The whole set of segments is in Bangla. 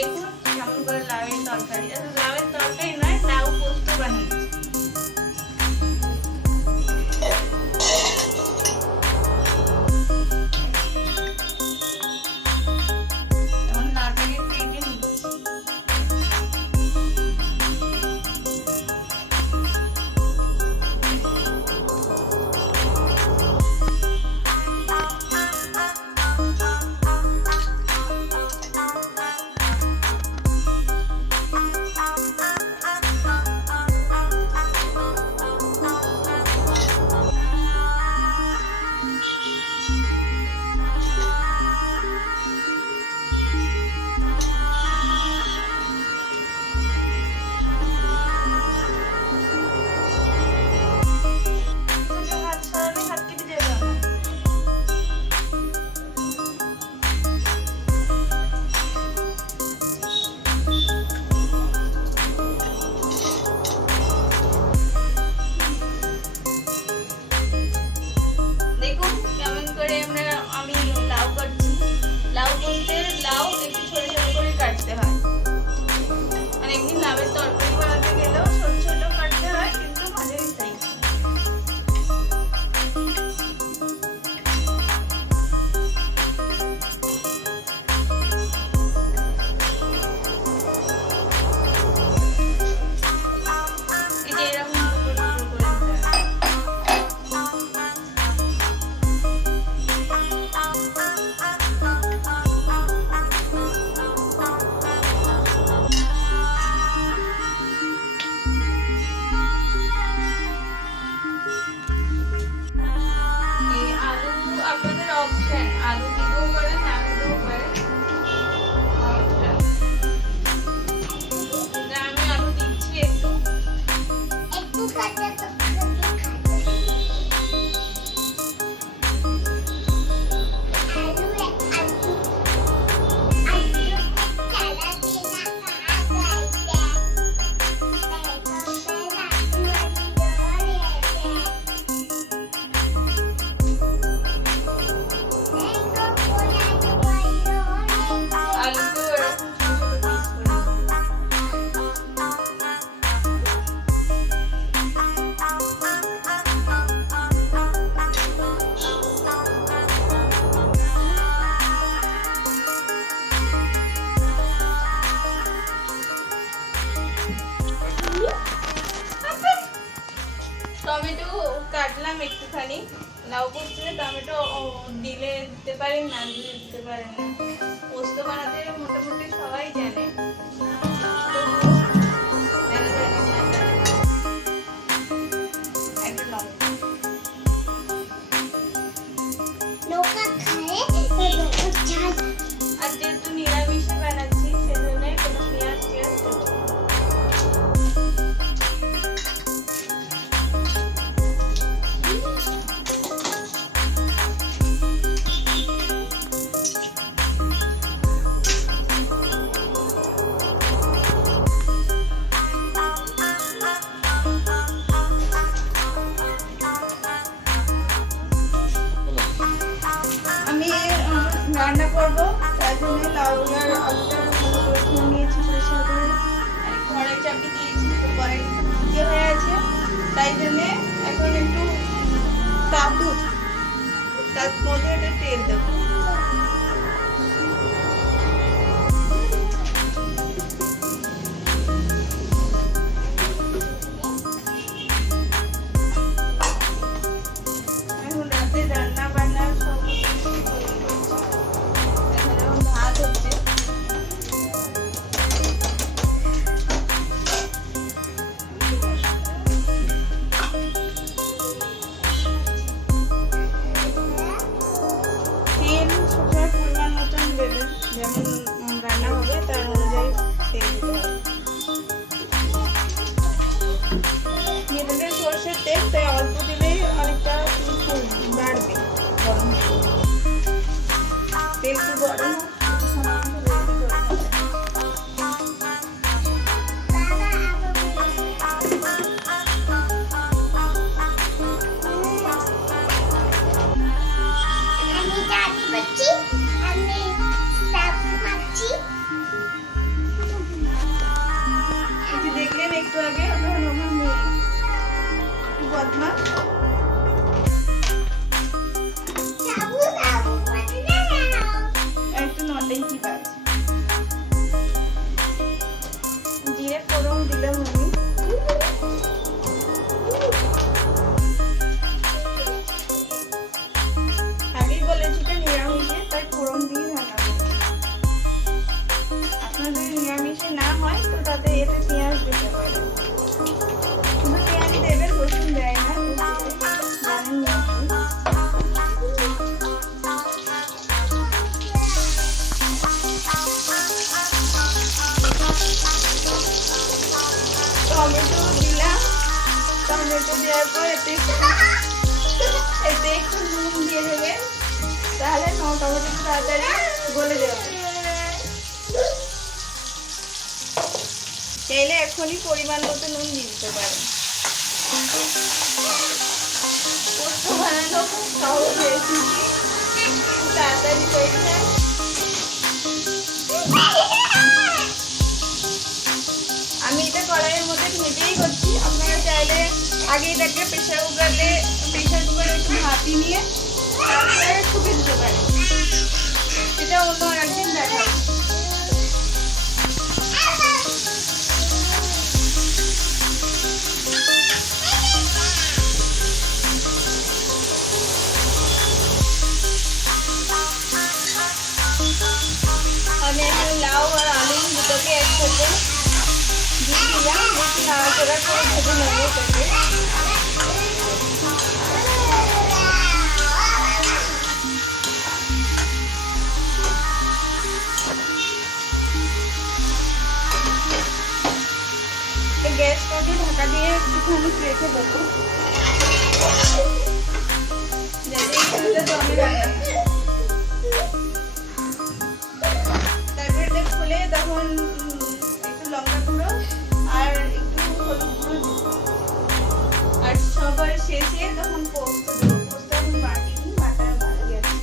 দেখুন কেমন করে লাউয়ের তরকারি, লাউয়ের তরকারি নয়, লাউ পোস্ত বানাচ্ছি। এখন লাউটাকে কেটে নিচ্ছি। টমেটো কাটলাম একটুখানি, লাউ পোস্তে টমেটো দিলে দিতে পারেন, না দিলে দিতে পারেন না। পোস্ত বানাতে মোটামুটি সবাই জানে। আর যেহেতু নিরামিষে বানাচ্ছি সেজন্য কোনো পেঁয়াজ টিয়াজ দেবো। রান্না করবো তার জন্য লাউ আর আলুটা ভালো করে ধুয়ে নিয়েছি পরিষ্কার করে, আর কড়াই চাপিয়ে দিয়েছি। কড়াই ইয়ে হয়ে আছে, তাই জন্যে এখন একটু তাপ দুধ, তার মধ্যে একটা তেল দেবো। এখন রাতে রান্না বান্না সব ভাত হচ্ছে। টমেটো দেওয়ার পর এতে একটু নুন দিয়ে দেবেন, তাহলে টমেটো তাড়াতাড়ি গলে যাবে। চাইলে এখনই পরিমাণ মতো নুন দিয়ে দিতে পারেন। পোস্ত বানানো খুব সহজ রেসিপি, তাড়াতাড়ি তৈরি হয়। আমি এটা কড়াইয়ের মধ্যে ভেজেই করছি, আপনারা চাইলে আগে এটাকে প্রেসার কুকারে একটু ভাপি নিয়ে তারপরে শুকিয়ে দিতে পারেন। এটা অন্য একদিন দেখাবো। আমি এখন লাউ আর আলু দুটোকে একসাথে দিয়ে দিলাম, একটু নাড়াচাড়া করে ভেজে নেবো এটাকে। গ্যাসটাকে ঢাকা দিয়ে একটুখানি রেখে দেবো, যাতে এটা জমে রাখা। তারপরে খুলে তখন একটু লঙ্কা গুঁড়ো আর একটু হলুদ গুঁড়ো আর সবার শেষে তখন পোস্ত দেবো। পোস্ত এখন বাটিনি, বাটা গেছে।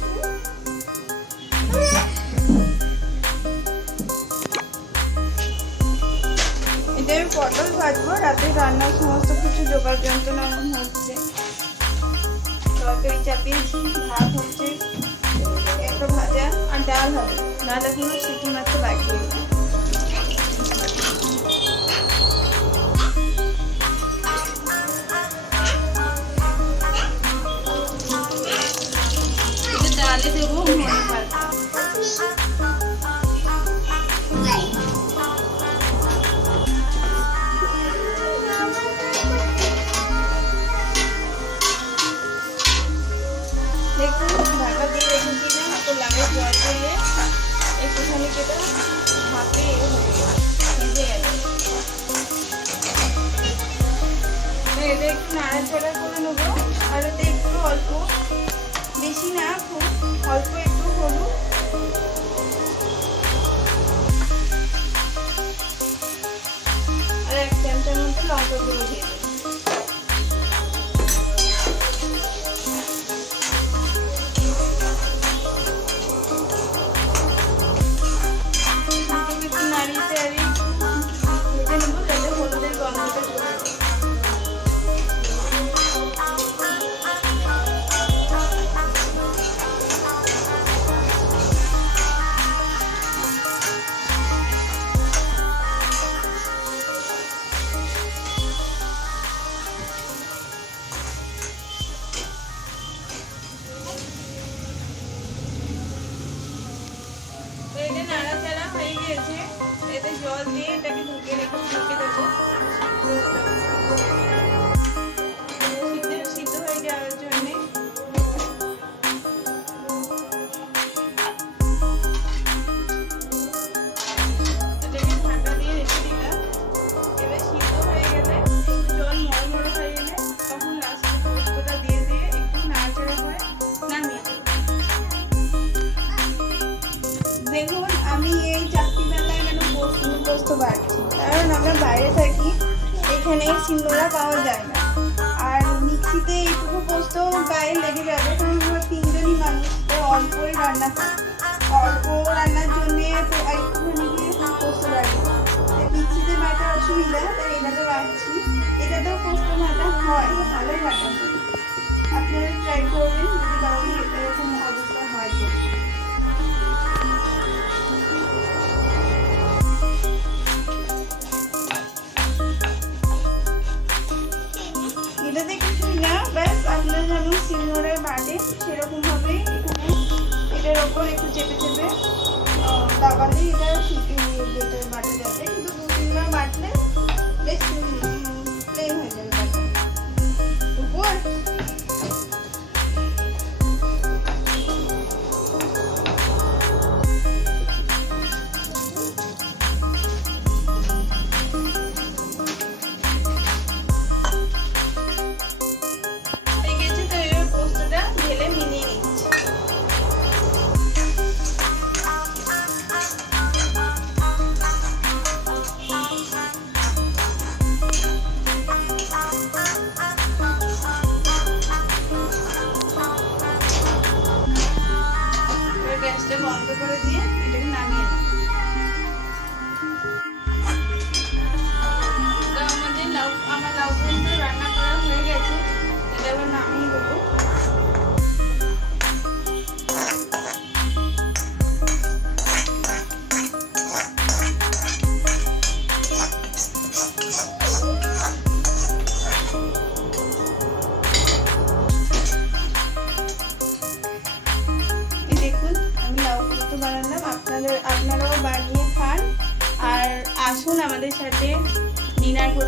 এটা আমি পটল ভাজবো, রাতে রান্নার সমস্ত কিছু জোগাড় যন্ত্রণা হচ্ছে। তরকারি চাপিয়েছি, ভাত হচ্ছে, একটা ভাজা আর ডাল হবে। ডাল এখনো সিটি মাত্র বাকি আছে। ডালে দেবো মনে ভাত। দেখুন ঢাকা দিয়ে রেখেছিলাম, তো লাউয়ের জল দিয়ে একটুখানি কেটে ভাপে ভেজে গেছে। এটা একটু নাড়াচাড়া করে নেবো, আর এতে একটু অল্প, বেশি না, খুব অল্প একটু হলুদ আর 1 চামচের মতো লঙ্কা গুঁড়ো দিয়ে দেবো। একটু নাড়িয়ে চাড়িয়ে ভেজে নেবো, যাতে হলুদের গন্ধটা চলে যায়। এটা নাড়াচাড়া হয়ে গিয়েছে, এতে জল দিয়ে এটাকে ঢুকে দেবো, সিদ্ধ হয়ে যাওয়ার জন্যে। এটাকে ঢাকা দিয়ে রেখে দিলাম। এবার সিদ্ধ হয়ে গেলে, একটু জল মরমরে হয়ে গেলে তখন লাস্টে পোস্তটা দিয়ে একটু নাড়াচাড়া করে নামিয়ে দেবো। দেখুন আমি এই চাকরি বেলায় কেন পোস্ত বাড়ছি, কারণ আমরা বাইরে থাকি, এখানে শিলনোড়া পাওয়া যায় না। আর মিক্সিতে এইটুকু পোস্ত গায়ে লেগে যাবে, কারণ আমরা 3 জনই মানুষ, তো অল্পই রান্না করি। অল্প রান্নার জন্যে একটুখানি পোস্ত বাড়ি, মিক্সিতে বাটা অসুবিধা, তাই এটাতে বাড়ছি। এটাতেও পোস্ত বাটা হয়, ভালোই বাটা হয়। আপনারা ট্রাই করবেন যদি কারণ এরকম অবস্থা হয়। তো এটাতে কিছুই না, ব্যাস আপনারা যেমন শিলনোড়ায় বাটে সেরকম ভাবে এটার ওপর একটু চেপে চেপে দাবালে এটা বাটা যাবে, কিন্তু 2-3 বার বাটলে বেশ প্লেন হয়ে যাবে বাটা উপর।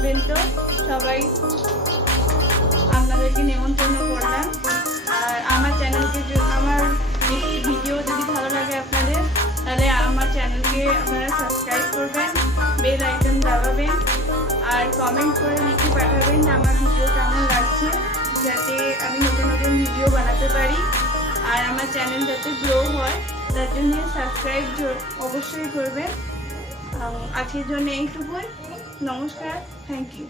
আসবেন তো সবাই, আপনাদেরকে নিমন্ত্রণ করলাম। আর আমার চ্যানেলকে আমার ভিডিও যদি ভালো লাগে আপনাদের, তাহলে আমার চ্যানেলকে আপনারা সাবস্ক্রাইব করবেন, বেল আইকন দাবাবেন, আর কমেন্ট করে লিখে পাঠাবেন যে আমার ভিডিও কেমন লাগছে, যাতে আমি নতুন নতুন ভিডিও বানাতে পারি আর আমার চ্যানেল যাতে গ্রো হয়, তার জন্য সাবস্ক্রাইব অবশ্যই করবেন। আজকের জন্য এইটুকুই। নমস্কার, থ্যাংক ইউ।